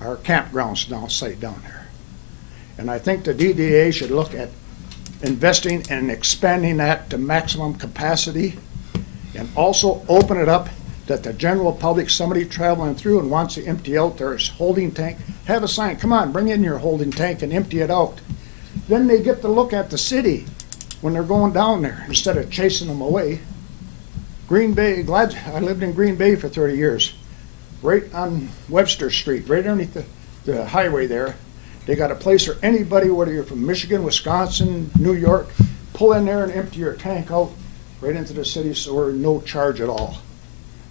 our campgrounds down site down there. And I think the DDA should look at investing and expanding that to maximum capacity, and also open it up that the general public, somebody traveling through and wants to empty out their holding tank, have a sign, come on, bring in your holding tank and empty it out. Then they get to look at the city when they're going down there instead of chasing them away. Green Bay, I lived in Green Bay for 30 years, right on Webster Street, right underneath the highway there. They got a place for anybody, whether you're from Michigan, Wisconsin, New York, pull in there and empty your tank out right into the city sewer, no charge at all.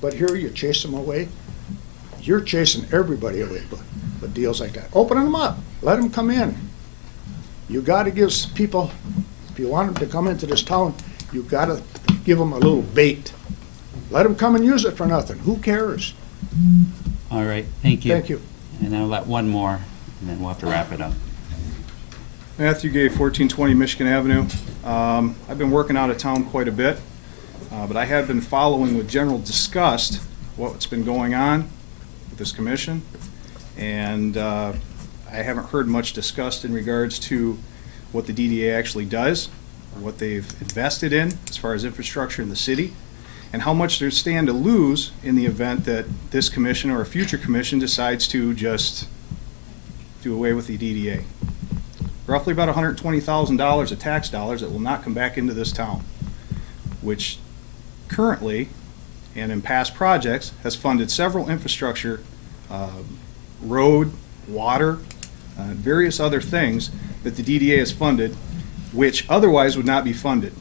But here you chase them away. You're chasing everybody away with deals like that. Open them up. Let them come in. You got to give people, if you want them to come into this town, you got to give them a little bait. Let them come and use it for nothing. Who cares? All right, thank you. Thank you. And I'll let one more, and then we'll have to wrap it up. Matthew Gay, 1420 Michigan Avenue. I've been working out of town quite a bit, but I have been following with general disgust what's been going on with this commission, and I haven't heard much discussed in regards to what the DDA actually does, or what they've invested in as far as infrastructure in the city, and how much they stand to lose in the event that this commission or a future commission decides to just do away with the DDA. Roughly about $120,000 of tax dollars that will not come back into this town, which currently and in past projects has funded several infrastructure, road, water, various other things that the DDA has funded, which otherwise would not be funded.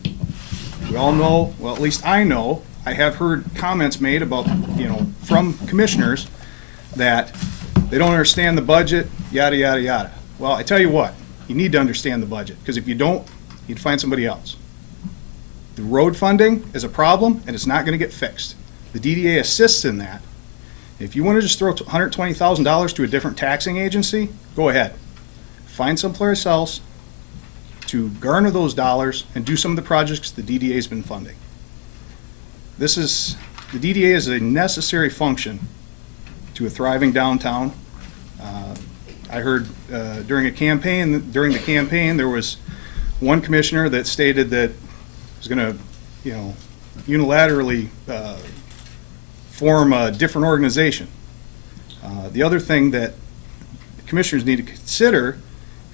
We all know, well, at least I know, I have heard comments made about, from commissioners that they don't understand the budget, yada, yada, yada. Well, I tell you what, you need to understand the budget, because if you don't, you'd find somebody else. The road funding is a problem, and it's not going to get fixed. The DDA assists in that. If you want to just throw $120,000 to a different taxing agency, go ahead. Find someplace else to garner those dollars and do some of the projects the DDA has been funding. The DDA is a necessary function to a thriving downtown. I heard during the campaign, there was one commissioner that stated that was going to, unilaterally form a different organization. The other thing that commissioners need to consider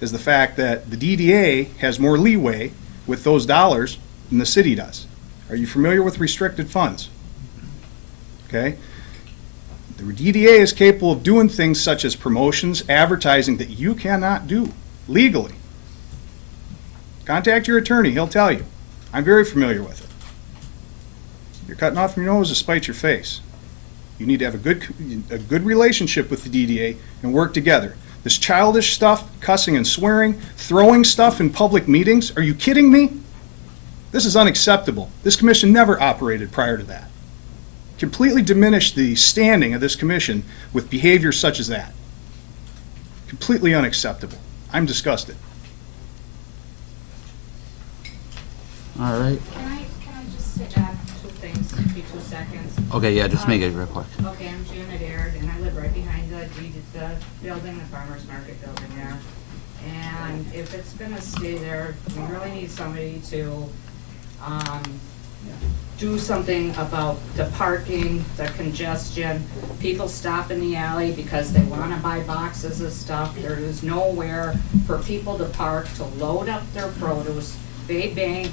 is the fact that the DDA has more leeway with those dollars than the city does. Are you familiar with restricted funds? Okay. The DDA is capable of doing things such as promotions, advertising that you cannot do legally. Contact your attorney, he'll tell you. I'm very familiar with it. You're cutting off your nose to spite your face. You need to have a good relationship with the DDA and work together. This childish stuff, cussing and swearing, throwing stuff in public meetings, are you kidding me? This is unacceptable. This commission never operated prior to that. Completely diminished the standing of this commission with behavior such as that. Completely unacceptable. I'm disgusted. All right. Can I just say back 2 things, maybe 2 seconds? Okay, yeah, just make it real quick. Okay, I'm Janet Aird, and I live right behind the building, the farmer's market building there. And if it's gonna stay there, we really need somebody to, do something about the parking, the congestion. People stop in the alley because they wanna buy boxes of stuff. There is nowhere for people to park, to load up their produce. Bay Bank,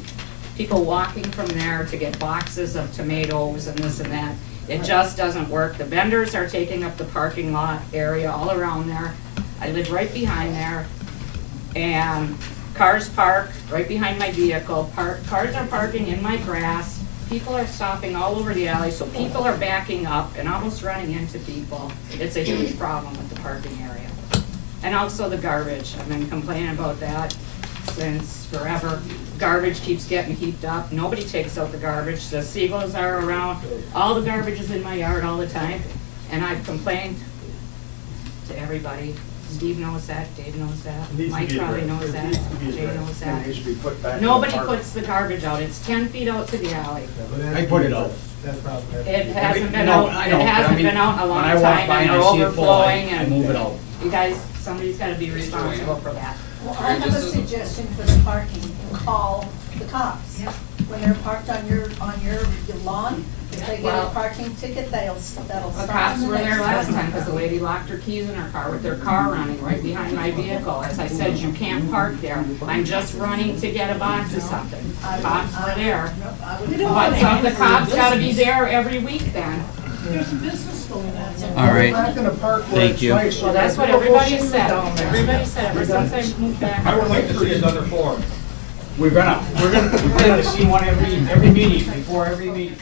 people walking from there to get boxes of tomatoes and this and that. It just doesn't work. The vendors are taking up the parking lot area all around there. I live right behind there, and cars park right behind my vehicle. Cars are parking in my grass. People are stopping all over the alley, so people are backing up and almost running into people. It's a huge problem with the parking area. And also the garbage. I've been complaining about that. since forever. Garbage keeps getting heaped up, nobody takes out the garbage, the seagulls are around, all the garbage is in my yard all the time, and I've complained to everybody. Steve knows that, Dave knows that, Mike probably knows that, Jay knows that. Nobody puts the garbage out, it's 10 feet out to the alley. I put it out. It hasn't been No, out, I it know, but I hasn't mean, been out in a long when I walk time, by and and they're I see it full, I overflowing, move it and out. you guys, somebody's gotta be responsible for that. Well, I have a suggestion for the parking. Call the cops. When they're parked on your lawn, if they get a Well, parking ticket, that'll stop them. The cops were there last time because the lady locked her keys in her car with their car running right behind my vehicle. As I said, you can't park there. I'm just running to get a box of something. Cops were there. But so the cops gotta be there every week then. There's a business going on. All right. We're not gonna park where Thank it's you. nice. Well, that's what everybody said. Everybody said ever since I moved back. I would like to see another forum. We're gonna see one every meeting, before every meeting.